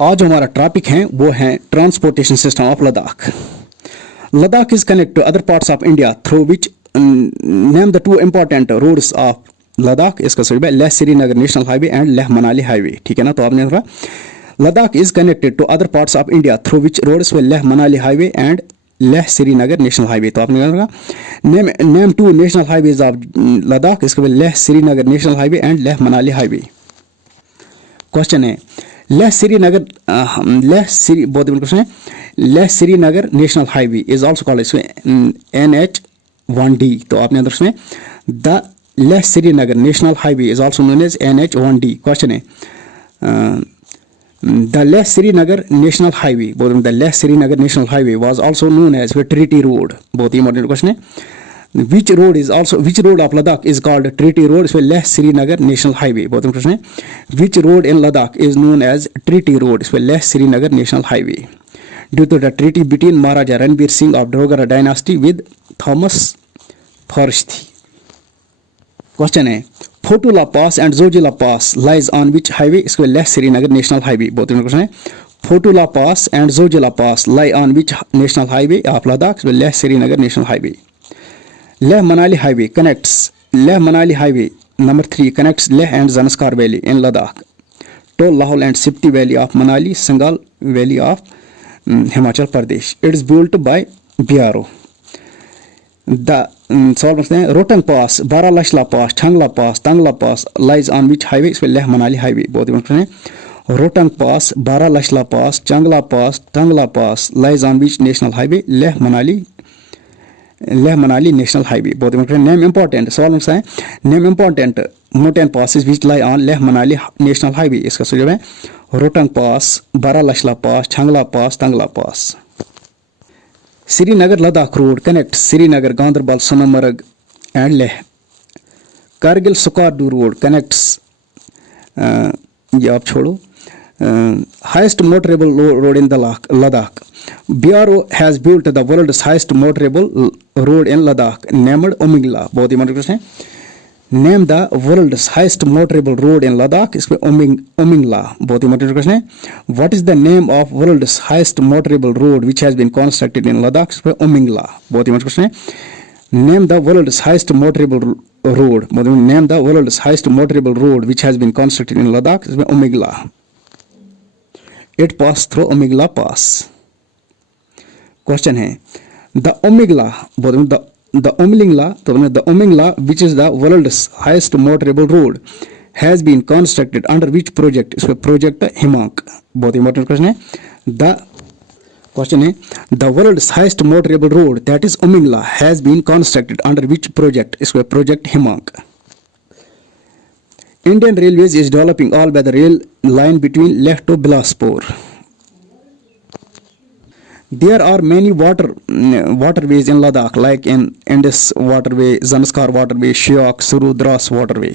आज हमारा टॉपिक है वो है transportation system of Ladakh. Ladakh is connect to other parts of India through which name the two important roads of Ladakh. इसका सही है Leh Srinagar national highway and Leh Manali highway. ठीक है ना, तो आपने देखा Ladakh is connected to other parts of India through which roads वे Leh Manali highway and Leh Srinagar national highway. तो आपने देखा name two national highways of Ladakh. इसके बाद Leh Srinagar national highway and Leh Manali highway. Question है लेह श्रीनगर बहुत क्वेश्चन है Leh Srinagar national highway is also called NH1D। तो आपने अंदर सुने the Leh Srinagar national highway is also known as NH1D। Question है the Leh Srinagar national highway the Leh Srinagar national highway was also known as treaty road. बहुत ही इंपॉर्टेंट क्वेश्चन है which road of Ladakh is called Treaty Road? इसमें Leh Srinagar national highway. बहुत question है which road in Ladakh is known as Treaty Road? इसमें Leh Srinagar national highway due to the treaty between Maharaja Ranbir Singh of Dogara dynasty with Thomas Forsyth। Question है Fotula Pass and Zojila Pass lies on which highway? इसमें Leh Srinagar national highway. बहुत question है Fotula Pass and Zojila Pass lie on which national highway of Ladakh? इसमें Leh Srinagar national highway. Leh Manali Highway connects Leh Manali Highway number 3 connects Leh and Zanskar Valley in Ladakh to Lahore and Spiti Valley of Manali, Sangal Valley of Himachal Pradesh. It is built by BRO. The Rotang Pass, Baralashla Pass, Thangla Pass, Tangla Pass lies on which highway? It's Leh Manali Highway. बहुत important है Rotang Pass, Baralashla Pass, Changla Pass, Tangla Pass lies on which national highway? Leh Manali National Highway। बहुत important name important सवाल है name important mountain passes which lie on Leh Manali national highway. इसका सुझाव है Rohtang pass, Baralacha pass, Changla pass, Tangla pass. Srinagar Ladakh road connect Srinagar, Ganderbal, Sonamarg and Leh. Kargil Skardu road connects ये आप छोड़ो highest motorable road in the Ladakh. BRO has built the world's highest motorable road in Ladakh named Omingla। बहुत ही important question है name the world's highest motorable road in Ladakh। इसमें Omingla। बहुत ही important question है what is the name of world's highest motorable road which has been constructed in Ladakh? इसमें Omingla। बहुत ही important question है name the world's highest motorable road name the world's highest motorable road which has been constructed in Ladakh। इसमें Omingla। It passed through Omingla Pass। Question है the Omingla which is the world's highest motorable road has been constructed under which project? इसमें project हिमांक। बहुत important question है the world's highest motorable road that is Omingla has been constructed under which project? इसमें project Himank. Indian Railways is developing all-weather rail line between Leh to Bilaspur. There are many waterways in Ladakh like in Indus Waterway, Zanskar Waterway, Shiok, Suru, Dras Waterway.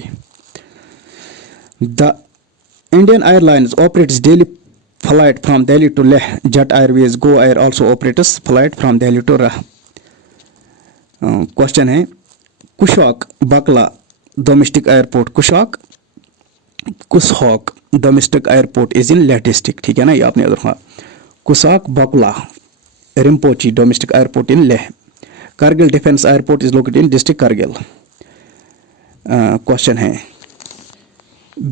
The Indian Airlines operates daily flight from Delhi to Leh. Jet Airways Go Air also operates flight from Delhi to Leh। Question है Kushok Bakla domestic airport Kushok domestic airport is in Leh district। ठीक है ना, ये आपने याद रखना। Kushok Bakla Rinpoche domestic airport in Leh। Kargil defense airport is located in district Kargil। Question है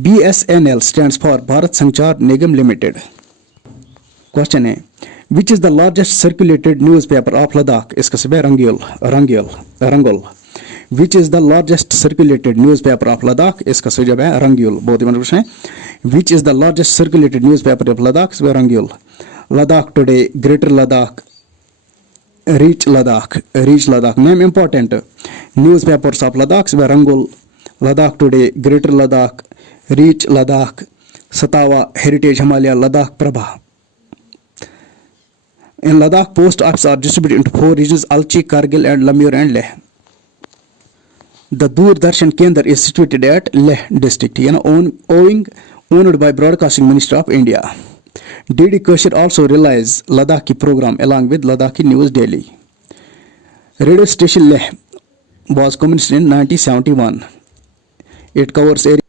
BSNL stands for Bharat Sanchar Nigam Limited। Question है which is the largest circulated newspaper of Ladakh? इसका सब है रंगोल। Which is the largest circulated newspaper of Ladakh? इसका सुझाव है रंग्यूल। बहुत ही question है which is the largest circulated newspaper of Ladakh? इसमें रंग्यूल। Ladakh Today, Greater Ladakh, Reach Ladakh। Name important newspapers of Ladakh इसमें रंगूल, Ladakh Today, Greater Ladakh, Reach Ladakh, Satawa, Heritage Himalaya, Ladakh Prabha। In Ladakh, post offices are distributed into 4 regions: Alchi, Kargil and Lamur and Leh। The Doordarshan Kendra is situated at Leh district, owned by Broadcasting Ministry of India। DD Kashir also realized Ladakhi program along with Ladakhi News Daily। Radio station Leh was commissioned in 1971। It covers area